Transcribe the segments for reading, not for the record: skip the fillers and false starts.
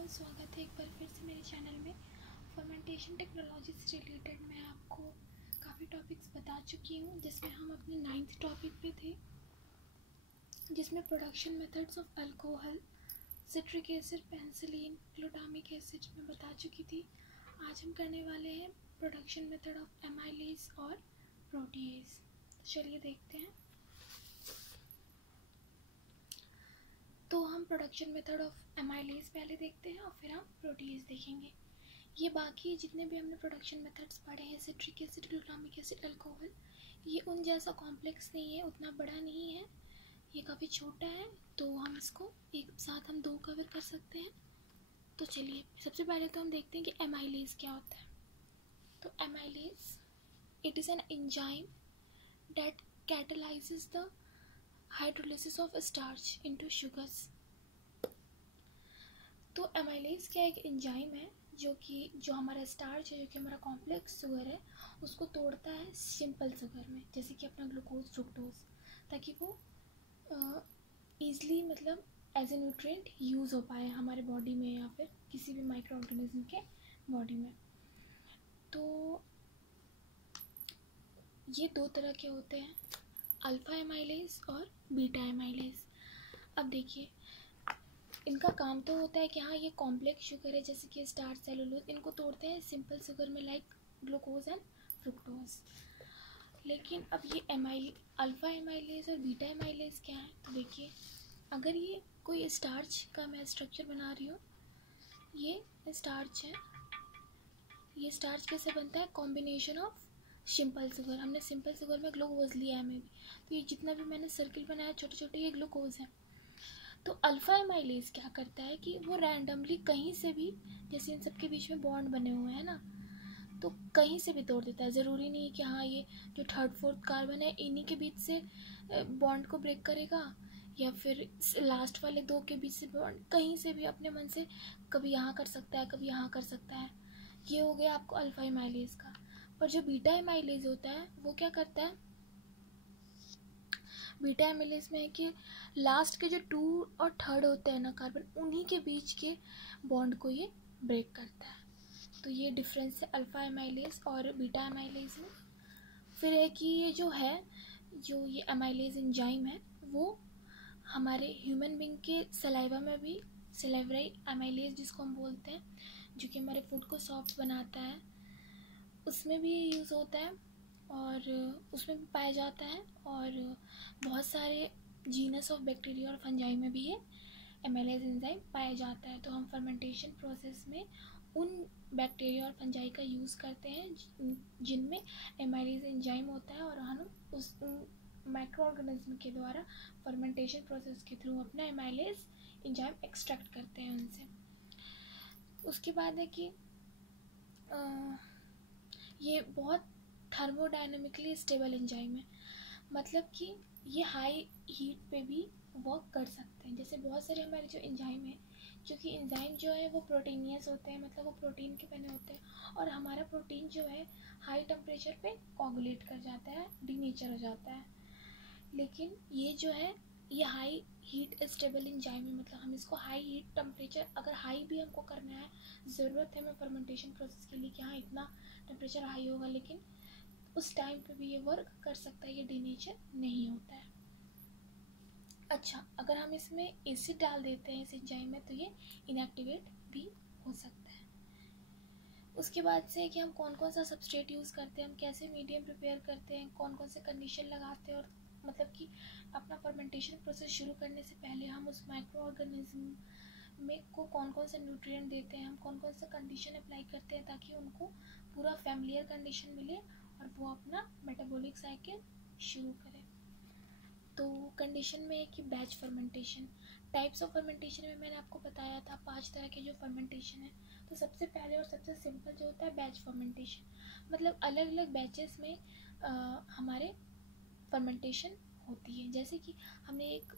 Everyone, स्वागत है एक बार फिर से मेरे चैनल में। फर्मेंटेशन टेक्नोलॉजी से रिलेटेड मैं आपको काफ़ी टॉपिक्स बता चुकी हूँ, जिसमें हम अपने 9th टॉपिक पे थे, जिसमें production methods of alcohol, citric acid, penicillin, glutamic acid में बता चुकी थी। आज हम करने वाले हैं प्रोडक्शन मेथड ऑफ एमाइलेज और प्रोटीएज। तो चलिए देखते हैं। तो हम प्रोडक्शन मेथड ऑफ एमाइलेज पहले देखते हैं और फिर हम प्रोटीएज देखेंगे। ये बाकी जितने भी हमने प्रोडक्शन मेथड्स पढ़े हैं, citric acid, glutamic acid, alcohol, ये उन जैसा कॉम्प्लेक्स नहीं है, उतना बड़ा नहीं है, ये काफ़ी छोटा है, तो हम इसको एक साथ हम दो कवर कर सकते हैं। तो चलिए सबसे पहले तो हम देखते हैं कि एमाइलेज क्या होता है। तो amylase, it is an enzyme that कैटलाइजेस the hydrolysis of starch into sugars. तो एमाइलेज क्या एक एंजाइम है जो हमारा स्टार्च है, जो कि हमारा कॉम्प्लेक्स शुगर है, उसको तोड़ता है सिंपल शुगर में, जैसे कि अपना ग्लूकोज, फ्रुक्टोज, ताकि वो ईज़िली मतलब एज ए न्यूट्रिएंट यूज़ हो पाए हमारे बॉडी में या फिर किसी भी माइक्रो ऑर्गेनिज्म के बॉडी में। तो ये दो तरह के होते हैं, अल्फ़ा एमाइलेज और बीटा एमाइलेज। अब देखिए, इनका काम तो होता है कि हाँ, ये कॉम्प्लेक्स शुगर है जैसे कि स्टार्च, सेलुलोज, इनको तोड़ते हैं सिंपल शुगर में लाइक ग्लूकोज एंड फ्रुक्टोज। लेकिन अब ये अल्फ़ा एमाइलेज और बीटा एमाइलेज क्या है, तो देखिए, अगर ये कोई स्टार्च का मैं स्ट्रक्चर बना रही हूँ, ये स्टार्च है, ये स्टार्च कैसे बनता है, कॉम्बिनेशन ऑफ सिंपल शुगर। हमने सिंपल शुगर में ग्लूकोज लिया है में भी, तो ये जितना भी मैंने सर्किल बनाया छोटे छोटे, ये ग्लूकोज है। तो अल्फ़ा एमाइलेज क्या करता है कि वो रैंडमली कहीं से भी, जैसे इन सब के बीच में बॉन्ड बने हुए हैं ना, तो कहीं से भी तोड़ देता है। ज़रूरी नहीं है कि हाँ, ये जो 3rd 4th कार्बन है इन्हीं के बीच से बॉन्ड को ब्रेक करेगा, या फिर लास्ट वाले दो के बीच से बॉन्ड, कहीं से भी अपने मन से कभी यहाँ कर सकता है, कभी यहाँ कर सकता है। ये हो गया आपको अल्फ़ा एमाइलेज का। पर जो बीटा एमाइलेज होता है वो क्या करता है, बीटा एमाइलेज में है कि लास्ट के जो 2 और 3rd होते हैं ना कार्बन, उन्हीं के बीच के बॉन्ड को ये ब्रेक करता है। तो ये डिफरेंस है अल्फ़ा एमाइलेज और बीटा एमाइलेज में। फिर है कि ये जो ये एमाइलेज एंजाइम है, वो हमारे ह्यूमन बींग के सलाइवा में भी, सलाइवरी एमाइलेज जिसको हम बोलते हैं, जो कि हमारे फूड को सॉफ्ट बनाता है, उसमें भी ये यूज़ होता है और उसमें भी पाया जाता है। और बहुत सारे जीनस ऑफ बैक्टीरिया और फंजाई में भी ये एमाइलेज एंजाइम पाया जाता है। तो हम फर्मेंटेशन प्रोसेस में उन बैक्टीरिया और फंजाई का यूज़ करते हैं जिनमें एमाइलेज एंजाइम होता है, और हम उस माइक्रो ऑर्गेनिज्म के द्वारा फर्मेंटेशन प्रोसेस के थ्रू अपना एमाइलेज एंजाइम एक्सट्रैक्ट करते हैं उनसे। उसके बाद है कि ये बहुत थर्मोडायनेमिकली स्टेबल एंजाइम है, मतलब कि ये हाई हीट पे भी वर्क कर सकते हैं। जैसे बहुत सारे हमारे जो एंजाइम है, क्योंकि एंजाइम जो है वो प्रोटीनियस होते हैं, मतलब वो प्रोटीन के बने होते हैं, और हमारा प्रोटीन जो है हाई टेम्परेचर पे कोगुलेट कर जाता है, डीनेचर हो जाता है। लेकिन ये जो है, ये हाई हीट स्टेबल एंजाइम है, मतलब हम इसको हाई हीट टेम्परेचर, अगर हाई भी हमको करना है, ज़रूरत है हमें फर्मेंटेशन प्रोसेस के लिए कि हाँ इतना टेम्परेचर हाई होगा, लेकिन उस टाइम पे भी ये वर्क कर सकता है, ये डीनेचर नहीं होता है। अच्छा, अगर हम इसमें एसिड डाल देते हैं इस एंजाइम में, तो ये इनएक्टिवेट भी हो सकता है। उसके बाद से कि हम कौन कौन सा सबस्ट्रेट यूज़ करते हैं, हम कैसे मीडियम प्रिपेयर करते हैं, कौन कौन से कंडीशन लगाते हैं, और मतलब कि अपना फर्मेंटेशन प्रोसेस शुरू करने से पहले हम उस माइक्रो ऑर्गेनिज्म में को कौन कौन से न्यूट्रिएंट देते हैं, हम कौन कौन सा कंडीशन अप्लाई करते हैं, ताकि उनको पूरा फैमिलियर कंडीशन मिले और वो अपना मेटाबॉलिक साइकिल शुरू करें। तो कंडीशन में है कि batch fermentation, types of fermentation में मैंने आपको बताया था 5 तरह के जो फर्मेंटेशन है। तो सबसे पहले और सबसे सिंपल जो होता है बैच फर्मेंटेशन, मतलब अलग अलग बैचेस में हमारे फर्मेंटेशन होती है। जैसे कि हमने एक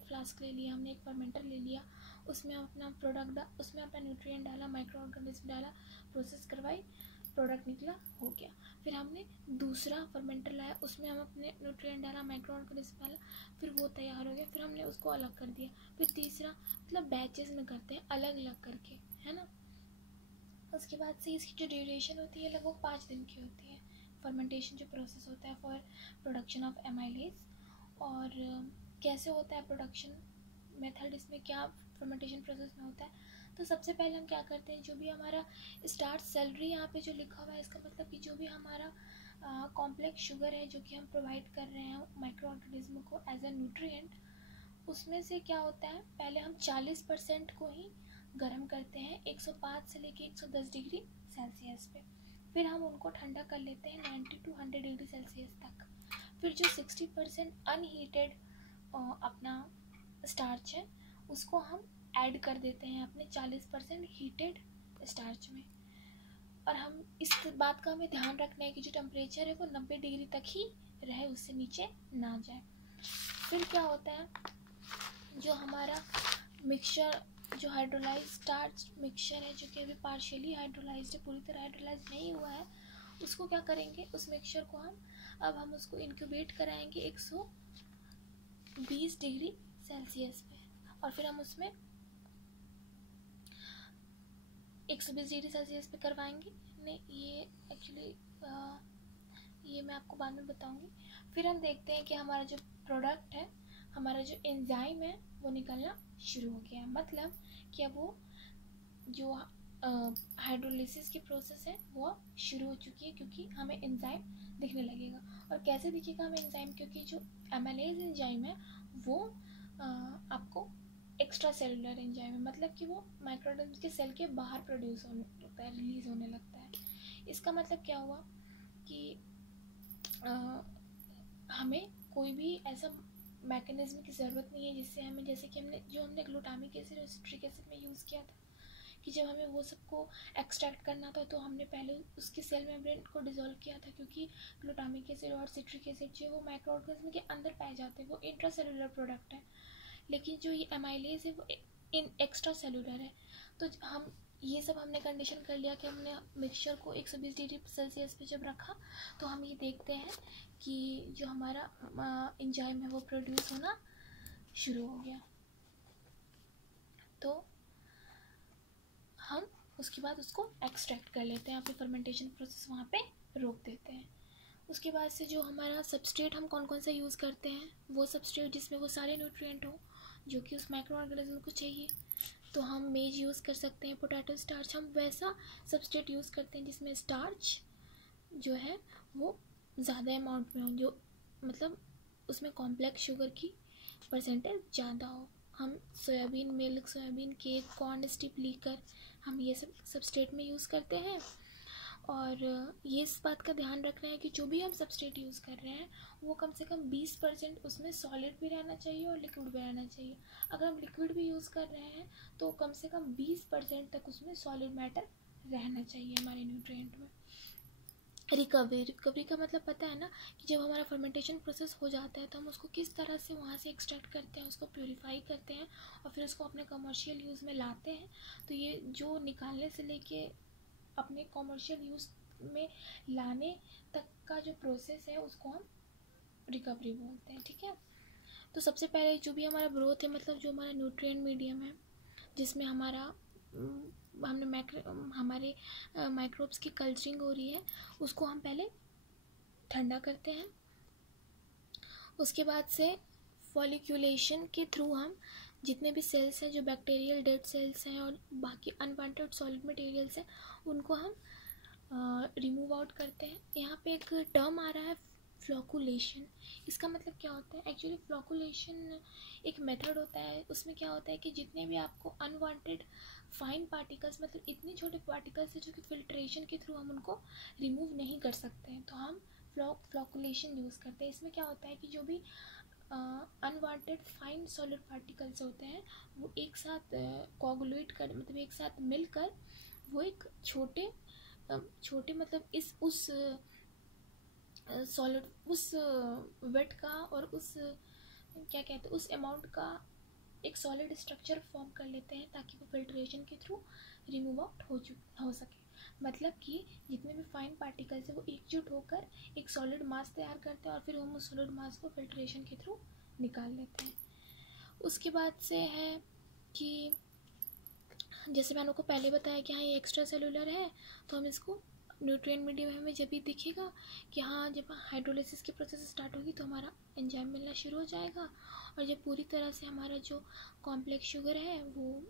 फ्लास्क ले लिया, हमने एक फर्मेंटर ले लिया, उसमें अपना प्रोडक्ट उसमें अपना न्यूट्रिएंट डाला, माइक्रो ऑर्गेनिज्म डाला, प्रोसेस करवाई, प्रोडक्ट निकला, हो गया। फिर हमने दूसरा फर्मेंटर लाया, उसमें हम अपने न्यूट्रिएंट डाला, माइक्रो ऑर्गेनिज्म डाला, फिर वो तैयार हो गया, फिर हमने उसको अलग कर दिया। फिर तीसरा, मतलब बैचेस में करते हैं अलग अलग करके, है ना। उसके बाद से इसकी जो ड्यूरेशन होती है लगभग 5 दिन की होती है, फर्मेंटेशन जो प्रोसेस होता है फॉर प्रोडक्शन ऑफ एमाइलेज। और कैसे होता है प्रोडक्शन मेथड, इसमें क्या फर्मेंटेशन प्रोसेस में होता है। तो सबसे पहले हम क्या करते हैं, जो भी हमारा स्टार्च सैलरी यहाँ पे जो लिखा हुआ है, इसका मतलब कि जो भी हमारा कॉम्प्लेक्स शुगर है जो कि हम प्रोवाइड कर रहे हैं माइक्रो ऑर्गेनिज्म को एज अ न्यूट्रिएंट, उसमें से क्या होता है, पहले हम 40% को ही गर्म करते हैं 105 से लेके 110 डिग्री सेल्सियस पे। फिर हम उनको ठंडा कर लेते हैं 90 to 100 डिग्री सेल्सियस तक। फिर जो 60% अनहीटेड अपना स्टार्च है उसको हम ऐड कर देते हैं अपने 40% हीटेड स्टार्च में। और हम इस बात का हमें ध्यान रखना है कि जो टेम्परेचर है वो 90 डिग्री तक ही रहे, उससे नीचे ना जाए। फिर क्या होता है, जो हमारा मिक्सचर, जो हाइड्रोलाइज स्टार्च मिक्सचर है जो कि अभी पार्शियली हाइड्रोलाइज्ड है, पूरी तरह हाइड्रोलाइज नहीं हुआ है, उसको क्या करेंगे, उस मिक्सचर को हम उसको इंक्यूबेट कराएंगे 120 डिग्री सेल्सियस पे। और फिर हम उसमें 120 डिग्री सेल्सियस पे करवाएंगे, नहीं ये एक्चुअली ये मैं आपको बाद में बताऊंगी। फिर हम देखते हैं कि हमारा जो प्रोडक्ट है, हमारा जो एंजाइम है वो निकलना शुरू हो गया है, मतलब कि अब वो जो हाइड्रोलिसिस की प्रोसेस है वो शुरू हो चुकी है, क्योंकि हमें एंजाइम दिखने लगेगा। और कैसे दिखेगा हमें एंजाइम, क्योंकि जो एमाइलेज एंजाइम है वो आपको एक्स्ट्रा सेलुलर एंजाइम है, मतलब कि वो माइक्रोऑर्गेनिज्म के सेल के बाहर प्रोड्यूस होने लगता है, रिलीज होने लगता है। इसका मतलब क्या हुआ कि हमें कोई भी ऐसा मैकेनिज्म की ज़रूरत नहीं है जिससे हमें, जैसे कि हमने ग्लूटामिक एसिड और सिट्रिक एसिड में यूज़ किया था, कि जब हमें वो सबको एक्सट्रैक्ट करना था तो हमने पहले उसकी सेल मेम्ब्रेन को डिसॉल्व किया था, क्योंकि ग्लूटामिक एसिड और सिट्रिक एसिड जो वो माइक्रो ऑर्गेनिज्म के अंदर पाए जाते हैं, वो इंट्रासेलुलर प्रोडक्ट है। लेकिन जो ये एमाइलेज है वो एक्स्ट्रा सेलुलर है। तो हम ये सब हमने कंडीशन कर लिया कि हमने मिक्सचर को 120 डिग्री सेल्सियस पे जब रखा, तो हम ये देखते हैं कि जो हमारा एंजाइम है वो प्रोड्यूस होना शुरू हो गया। तो हम उसके बाद उसको एक्सट्रैक्ट कर लेते हैं, फिर फर्मेंटेशन प्रोसेस वहाँ पे रोक देते हैं। उसके बाद से जो हमारा सबस्ट्रेट हम कौन कौन सा यूज़ करते हैं, वो सबस्ट्रेट जिसमें वो सारे न्यूट्रिएंट हो जो कि उस माइक्रो ऑर्गेनिज्म को चाहिए, तो हम मेज यूज़ कर सकते हैं, पोटैटो स्टार्च। हम वैसा सबस्ट्रेट यूज़ करते हैं जिसमें स्टार्च जो है वो ज़्यादा अमाउंट में हो, जो मतलब उसमें कॉम्प्लेक्स शुगर की परसेंटेज ज़्यादा हो। हम soybean milk, soybean cake, corn steep liquor, हम ये सब सबस्ट्रेट में यूज़ करते हैं। और ये इस बात का ध्यान रखना है कि जो भी हम सबस्ट्रेट यूज़ कर रहे हैं वो कम से कम 20% उसमें सॉलिड भी रहना चाहिए और लिक्विड भी रहना चाहिए। अगर हम लिक्विड भी यूज़ कर रहे हैं तो कम से कम 20% तक उसमें सॉलिड मैटर रहना चाहिए हमारे न्यूट्रिएंट में। रिकवरी का मतलब पता है ना, कि जब हमारा फर्मेंटेशन प्रोसेस हो जाता है तो हम उसको किस तरह से वहाँ से एक्सट्रैक्ट करते हैं, उसको प्योरीफाई करते हैं और फिर उसको अपने कमर्शियल यूज़ में लाते हैं। तो ये जो निकालने से लेके अपने कमर्शियल यूज़ में लाने तक का जो प्रोसेस है उसको हम रिकवरी बोलते हैं, ठीक है। तो सबसे पहले जो भी हमारा ग्रोथ है, मतलब जो हमारा न्यूट्रिएंट मीडियम है जिसमें हमारा हमारे माइक्रोब्स की कल्चरिंग हो रही है, उसको हम पहले ठंडा करते हैं। उसके बाद से फॉलिक्यूलेशन के थ्रू हम जितने भी सेल्स हैं, जो बैक्टीरियल डेड सेल्स हैं और बाकी अनवांटेड सॉलिड मटेरियल्स हैं, उनको हम रिमूव आउट करते हैं। यहाँ पे एक टर्म आ रहा है फ्लॉकुलेशन। इसका मतलब क्या होता है, एक्चुअली फ्लॉकुलेशन एक मेथड होता है। उसमें क्या होता है कि जितने भी आपको अनवांटेड फाइन पार्टिकल्स, मतलब इतने छोटे पार्टिकल्स है जो कि फिल्ट्रेशन के थ्रू हम उनको रिमूव नहीं कर सकते हैं, तो हम फ्लॉकुलेशन यूज़ करते हैं। इसमें क्या होता है कि जो भी अनवांटेड फाइन सॉलिड पार्टिकल्स होते हैं वो एक साथ कोगुलेट कर, मतलब एक साथ मिलकर वो एक छोटे मतलब उस सॉलिड, उस वेट का और उस क्या कहते हैं उस अमाउंट का एक सॉलिड स्ट्रक्चर फॉर्म कर लेते हैं ताकि वो फिल्ट्रेशन के थ्रू रिमूव आउट हो सके। मतलब कि जितने भी फाइन पार्टिकल्स है वो एकजुट होकर एक सॉलिड मास तैयार करते हैं और फिर हम उस सॉलिड मास को फिल्ट्रेशन के थ्रू निकाल लेते हैं। उसके बाद से है कि जैसे मैंने आपको पहले बताया कि हाँ ये एक्स्ट्रा सेलुलर है, तो हम इसको न्यूट्रिएंट मीडियम हमें जब भी दिखेगा कि हाँ जब हाइड्रोलिसिस की प्रोसेस स्टार्ट होगी तो हमारा एंजाइम मिलना शुरू हो जाएगा, और जब पूरी तरह से हमारा जो कॉम्प्लेक्स शुगर है वो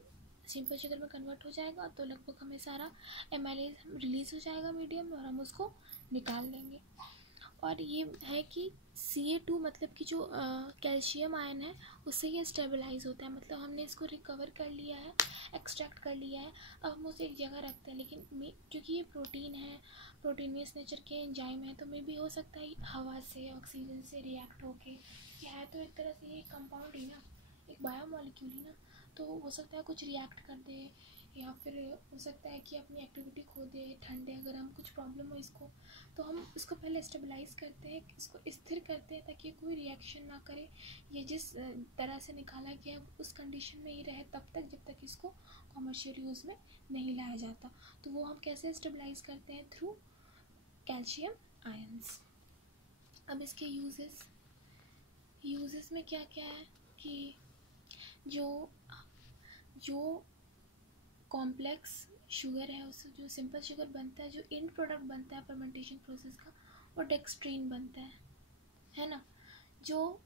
सिंपल शुगर में कन्वर्ट हो जाएगा तो लगभग हमें सारा एमाइलेज रिलीज़ हो जाएगा मीडियम में और हम उसको निकाल लेंगे। और ये है कि Ca2 मतलब कि जो कैल्शियम आयन है उससे ये स्टेबलाइज होता है, मतलब हमने इसको रिकवर कर लिया है, एक्सट्रैक्ट कर लिया है, अब हम उसे एक जगह रखते हैं। लेकिन क्योंकि ये प्रोटीन है, प्रोटीनियस नेचर के एंजाइम है, तो मे भी हो सकता है हवा से ऑक्सीजन से रिएक्ट होके, कि है तो एक तरह से ये कंपाउंड ही ना, एक बायोमॉलिक्यूल ही ना, तो हो सकता है कुछ रिएक्ट कर दे या फिर हो सकता है कि अपनी एक्टिविटी खो दे, ठंडे अगर हम कुछ प्रॉब्लम हो इसको, तो हम इसको पहले स्टेबलाइज करते हैं, इसको स्थिर करते हैं ताकि कोई रिएक्शन ना करे, ये जिस तरह से निकाला गया उस कंडीशन में ही रहे तब तक जब तक इसको कॉमर्शियल यूज़ में नहीं लाया जाता। तो वो हम कैसे स्टेबलाइज करते हैं? Through calcium ions. अब इसके यूजेस में क्या क्या है कि जो कॉम्प्लेक्स शुगर है उससे जो सिंपल शुगर बनता है, जो एंड प्रोडक्ट बनता है फर्मेंटेशन प्रोसेस का, वो डेक्सट्रीन बनता है ना, जो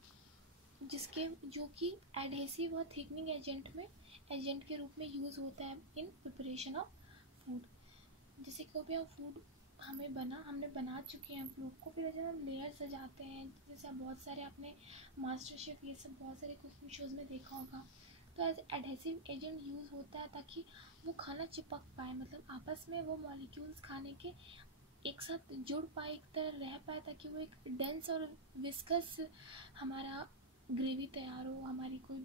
कि एडहेसिव और थिकनिंग एजेंट के रूप में यूज़ होता है इन प्रिपरेशन ऑफ फूड। जैसे कोई भी हम फूड हमने बना चुके हैं फूड को, फिर जब हम लेयर सजाते हैं, जैसे बहुत सारे आपने मास्टर शेफ ये सब बहुत सारे कुकिंग शोज़ में देखा होगा, तो एज एडहेसिव एजेंट यूज़ होता है ताकि वो खाना चिपक पाए, मतलब आपस में वो मॉलिक्यूल्स खाने के एक साथ जुड़ पाए, एक तरह रह पाए, ताकि वो एक डेंस और विस्कस हमारा ग्रेवी तैयार हो। हमारी कोई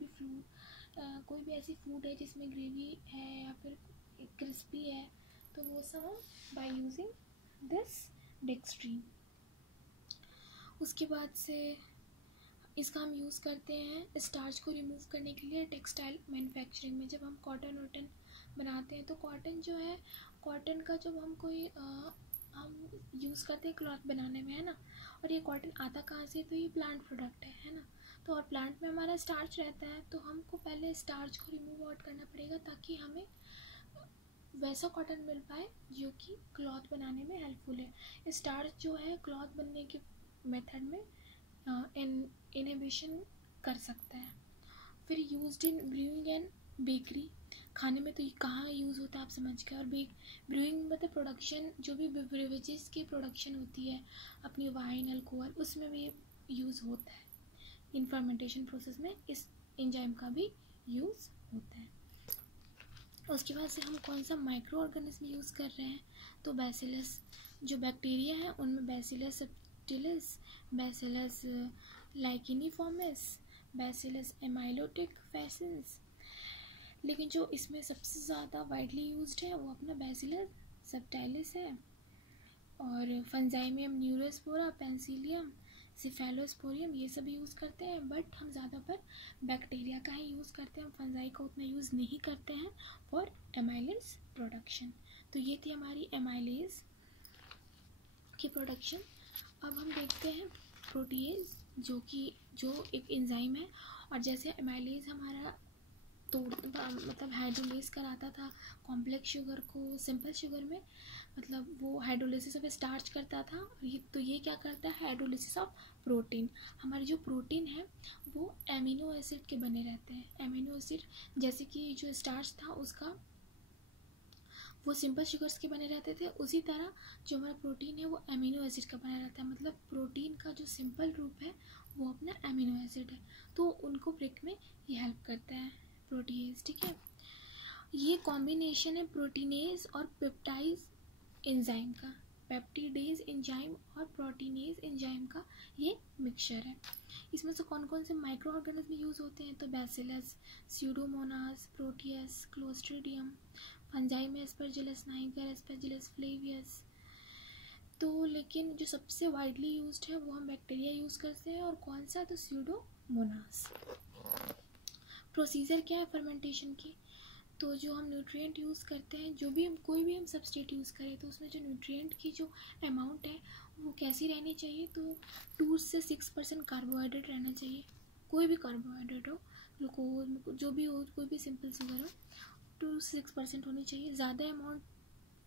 भी ऐसी फूड है जिसमें ग्रेवी है या फिर क्रिस्पी है, तो वो सब हम बाय यूजिंग दिस डेक्सट्रीन। उसके बाद से इसका हम यूज़ करते हैं स्टार्च को रिमूव करने के लिए टेक्सटाइल मैन्युफैक्चरिंग में। जब हम कॉटन बनाते हैं तो कॉटन का जब हम यूज़ करते हैं क्लॉथ बनाने में, है ना, और ये कॉटन आता कहाँ से? तो ये प्लांट प्रोडक्ट है ना, तो और प्लांट में हमारा स्टार्च रहता है, तो हमको पहले स्टार्च को रिमूव आउट करना पड़ेगा ताकि हमें वैसा कॉटन मिल पाए जो कि क्लॉथ बनाने में हेल्पफुल है। स्टार्च जो है क्लॉथ बनने के मेथड में इनहिबिशन कर सकता है। फिर used in brewing and bakery, खाने में तो ये कहाँ यूज़ होता है आप समझ गए। और ब्रूइंग मतलब प्रोडक्शन, जो भी बेवरेजेस की प्रोडक्शन होती है अपनी वाइन अल्कोहल, उसमें भी यूज़ होता है। इन फर्मेंटेशन प्रोसेस में इस एंजाइम का भी यूज़ होता है। उसके बाद से हम कौन सा माइक्रो ऑर्गेनिज्म यूज़ कर रहे हैं? तो बैसिलस, जो बैक्टीरिया है उनमें बैसिलस सबटिलिस, बैसिलस लाइकिनिफॉर्मिस, बैसिलस एमाइलोटिक फैसिन्स, लेकिन जो इसमें सबसे ज़्यादा वाइडली यूज्ड है वो अपना बैसिलस सबटाइलिस है। और फंजाइमियम न्यूरोस्पोरा, पेंसिलियम, सिफेलोस्पोरियम ये सब यूज़ करते हैं, बट हम ज़्यादा पर बैक्टीरिया का ही यूज़ करते हैं, हम फंजाई का उतना यूज़ नहीं करते हैं फॉर एमाइलेज प्रोडक्शन। तो ये थी हमारी एमाइलेज की प्रोडक्शन। अब हम देखते हैं प्रोटीएज, जो एक एंजाइम है, और जैसे एमाइलेज हमारा मतलब हाइड्रोलेज कराता था कॉम्प्लेक्स शुगर को सिंपल शुगर में, मतलब वो हाइड्रोलिसिस ऑफ स्टार्च करता था, तो ये क्या करता है? Hydrolysis of protein. हमारे जो प्रोटीन है वो एमिनो एसिड के बने रहते हैं। एमिनो एसिड जैसे कि जो स्टार्च था उसका वो सिंपल शुगर्स के बने रहते थे, उसी तरह जो हमारा प्रोटीन है वो एमिनो एसिड का बना रहता है। मतलब प्रोटीन का जो सिंपल रूप है वो अपना एमिनो एसिड है, तो उनको ब्रेक में ये हेल्प करता है प्रोटीएज। ठीक है, ये कॉम्बिनेशन है प्रोटीनेज और पेप्टाइज एंजाइम का, पेप्टिडेज एंजाइम और प्रोटीनेज एंजाइम का ये मिक्सचर है। इसमें से कौन कौन से माइक्रो ऑर्गेनिज्म यूज़ होते हैं? तो bacillus, Pseudomonas, Proteus, clostridium, fungi में एस्परजिलस नाइगर, एस्परजिलस फ्लेवियस। तो लेकिन जो सबसे वाइडली यूज्ड है वो हम बैक्टीरिया यूज़ करते हैं, और कौन सा? तो स्यूडोमोनास। प्रोसीजर क्या है फर्मेंटेशन की? तो जो हम न्यूट्रिएंट यूज़ करते हैं, जो भी हम कोई भी हम सबस्ट्रेट यूज़ करें, तो उसमें जो न्यूट्रिएंट की जो अमाउंट है वो कैसी रहनी चाहिए, तो 2 से 6% कार्बोहाइड्रेट रहना चाहिए। कोई भी कार्बोहाइड्रेट हो, ग्लूकोज जो भी हो, कोई भी सिंपल शुगर हो, 2 से 6% होनी चाहिए। ज़्यादा अमाउंट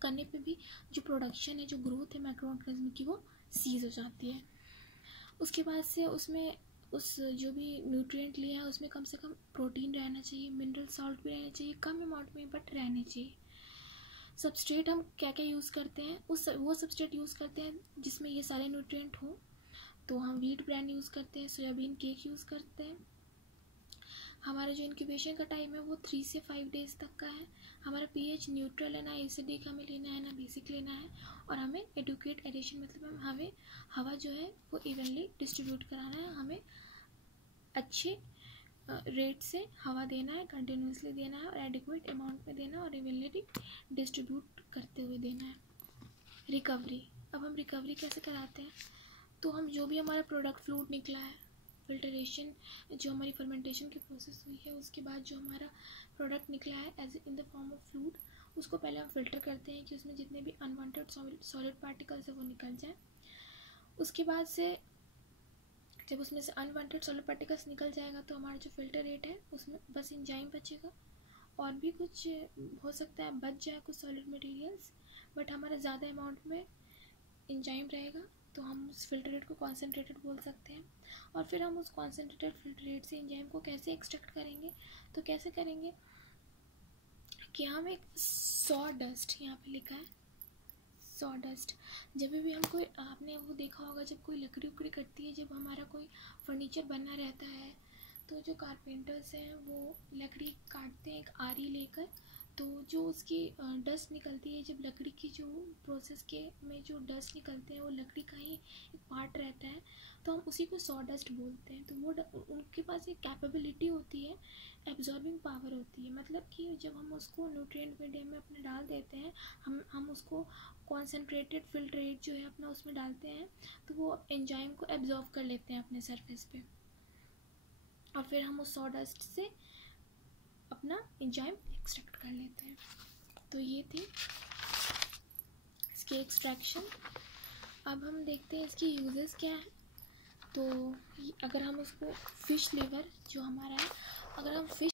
करने पे भी जो प्रोडक्शन है, जो ग्रोथ है माइक्रो ऑर्गेनिज्म की, वो सीज हो जाती है। उसके बाद से उसमें उस जो भी न्यूट्रिएंट लिया है उसमें कम से कम प्रोटीन रहना चाहिए, मिनरल सॉल्ट भी रहना चाहिए, कम अमाउंट में बट रहने चाहिए। सबस्ट्रेट हम क्या क्या यूज़ करते हैं, वो सबस्ट्रेट यूज़ करते हैं जिसमें ये सारे न्यूट्रिएंट हों। तो हम व्हीट ब्रांड यूज़ करते हैं, सोयाबीन केक यूज़ करते हैं। हमारा जो इंक्यूबेशन का टाइम है वो 3 से 5 डेज़ तक का है। हमारा पीएच न्यूट्रल है, ना एसिडिक हमें लेना है ना बेसिक लेना है, और हमें एडुकेट एरेशन मतलब हमें हवा जो है वो इवनली डिस्ट्रीब्यूट कराना है, हमें अच्छे रेट से हवा देना है, कंटिन्यूसली देना है, और एडिक्वेट अमाउंट में देना है, और इवनली डिस्ट्रीब्यूट करते हुए देना है। रिकवरी, अब हम रिकवरी कैसे कराते हैं, तो हम जो भी हमारा प्रोडक्ट फ्लूइड निकला है, फिल्टरेशन जो हमारी फर्मेंटेशन की प्रोसेस हुई है, उसके बाद जो हमारा प्रोडक्ट निकला है as in the form of fluid, उसको पहले हम फ़िल्टर करते हैं कि उसमें जितने भी अनवांटेड सॉलिड पार्टिकल्स है वो निकल जाए। उसके बाद से जब उसमें से अनवांटेड सॉलिड पार्टिकल्स निकल जाएगा तो हमारा जो फ़िल्टर रेट है उसमें बस एंजाइम बचेगा, और भी कुछ हो सकता है बच जाए कुछ सॉलिड मटेरियल्स, बट हमारा ज़्यादा अमाउंट में एंजाइम रहेगा, तो हम उस फिल्टर रेट को कॉन्सेंट्रेटेड बोल सकते हैं। और फिर हम उस कॉन्सेंट्रेटेड फिल्टर रेट से एंजाइम को कैसे एक्सट्रैक्ट करेंगे, तो कैसे करेंगे कि हम एक सॉ डस्ट, यहाँ पे लिखा है सॉ डस्ट, जब भी हम कोई, आपने वो देखा होगा जब कोई लकड़ी उकड़ी कटती है, जब हमारा कोई फर्नीचर बनना रहता है, तो जो कारपेंटर्स हैं वो लकड़ी काटते हैं एक आरी लेकर, तो जो उसकी डस्ट निकलती है, जब लकड़ी की जो प्रोसेस के में जो डस्ट निकलते हैं वो लकड़ी का ही एक पार्ट रहता है, तो हम उसी को सॉ डस्ट बोलते हैं। तो वो उनके पास एक कैपेबिलिटी होती है, एब्जॉर्बिंग पावर होती है, मतलब कि जब हम उसको न्यूट्रिएंट मीडियम में अपने डाल देते हैं, हम उसको कॉन्सेंट्रेटेड फिल्ट्रेट जो है अपना उसमें डालते हैं, तो वो एंजाइम को एब्जॉर्ब कर लेते हैं अपने सरफेस पे, और फिर हम उस सॉ डस्ट से अपना एंजाइम एक्सट्रैक्ट कर लेते हैं। तो ये थी इसकी एक्सट्रैक्शन। अब हम देखते हैं इसकी यूजेस क्या है। तो अगर हम इसको फ़िश लिवर जो हमारा है, अगर हम फिश